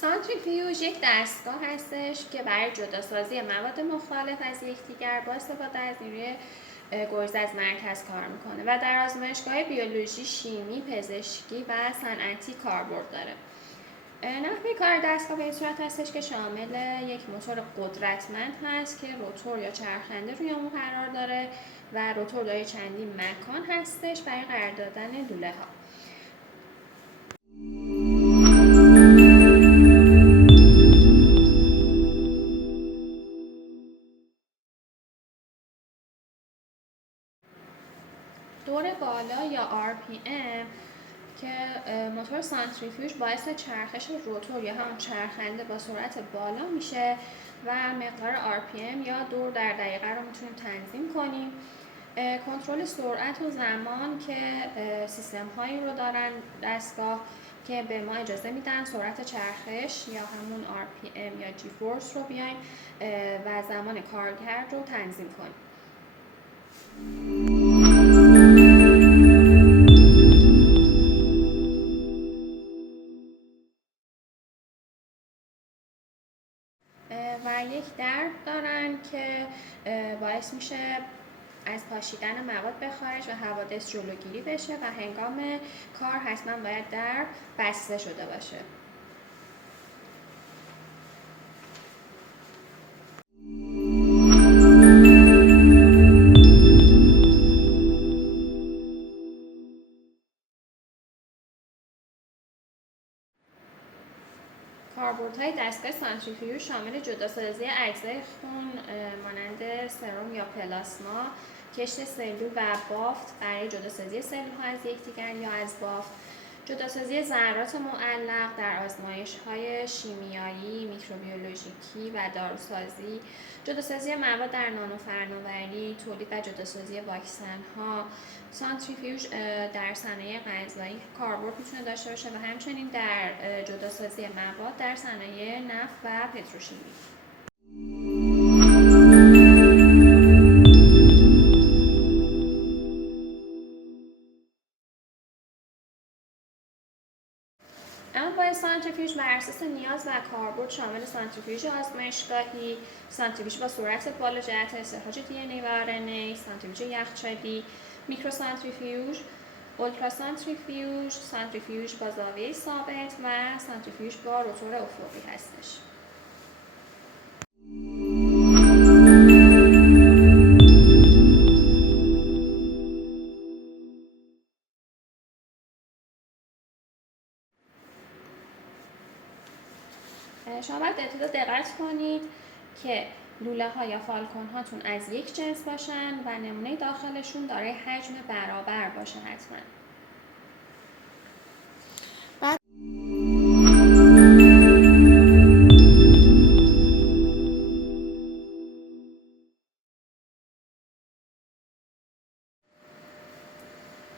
سانتریفیوژ یک دستگاه هستش که برای جداسازی مواد مختلف از یکدیگر با استفاده از نیروی گریز از مرکز کار میکنه و در آزمایشگاه بیولوژی، شیمی، پزشکی و صنعتی کاربرد داره. نحوه کار دستگاه به این صورت هستش که شامل یک موتور قدرتمند هست که روتور یا چرخنده روی اون قرار داره و روتور دارای چندین مکان هستش برای قرار دادن لوله ها. دور بالا یا RPM که موتور سانتریفیوژ باعث چرخش روتور یا همون چرخنده با سرعت بالا میشه و مقدار RPM یا دور در دقیقه رو میتونیم تنظیم کنیم. کنترل سرعت و زمان که سیستم هایی رو دارن دستگاه که به ما اجازه میدن سرعت چرخش یا همون RPM یا جی فورس رو بیایم و زمان کارکرد رو تنظیم کنیم. و یک درد دارن که باعث میشه از پاشیدن مواد به خارج و حوادث جلوگیری بشه و هنگام کار حتما باید در بسته شده باشه. کاربردهای دستگاه سانتریفیوژ شامل جداسازی اجزای خون مانند سرم یا پلاسما، کشت سلول و بافت برای جداسازی سلول‌ها از یکدیگر یا از بافت، جداسازی ذرات معلق در آزمایش‌های شیمیایی، میکروبیولوژیکی و داروسازی، جداسازی مواد در نانوفناوری، تولید و جداسازی واکسن‌ها. سانتریفیوژ در صنایع غذایی کاربرد میتونه داشته باشه و همچنین در جداسازی مواد در صنایع نفت و پتروشیمی. اما با سانتریفیوژ بر اساس نیاز و کاربرد شامل سانتریفیوژ آزمایشگاهی، سانتریفیوژ با سرعت بالا جهت استخراج DNA و RNA، سانتریفیوژ یخچالی، میکروسانتریفیوژ، اولتراسانتریفیوژ، سانتریفیوژ با زاویه ثابت و سانتریفیوژ با روتور افقی هستش. شما باید ابتدا دقت کنید که لوله ها یا فالکون هاتون از یک جنس باشن و نمونه داخلشون دارای حجم برابر باشه حتما.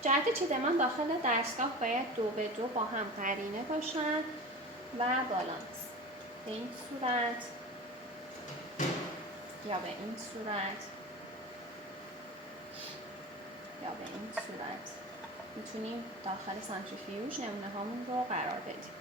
جهت چیدمان داخل دستگاه باید 2 به 2 با هم قرینه باشن و بالانس. به این صورت یا به این صورت یا به این صورت میتونیم داخل سانتریفیوژ نمونه هامون رو قرار بدیم.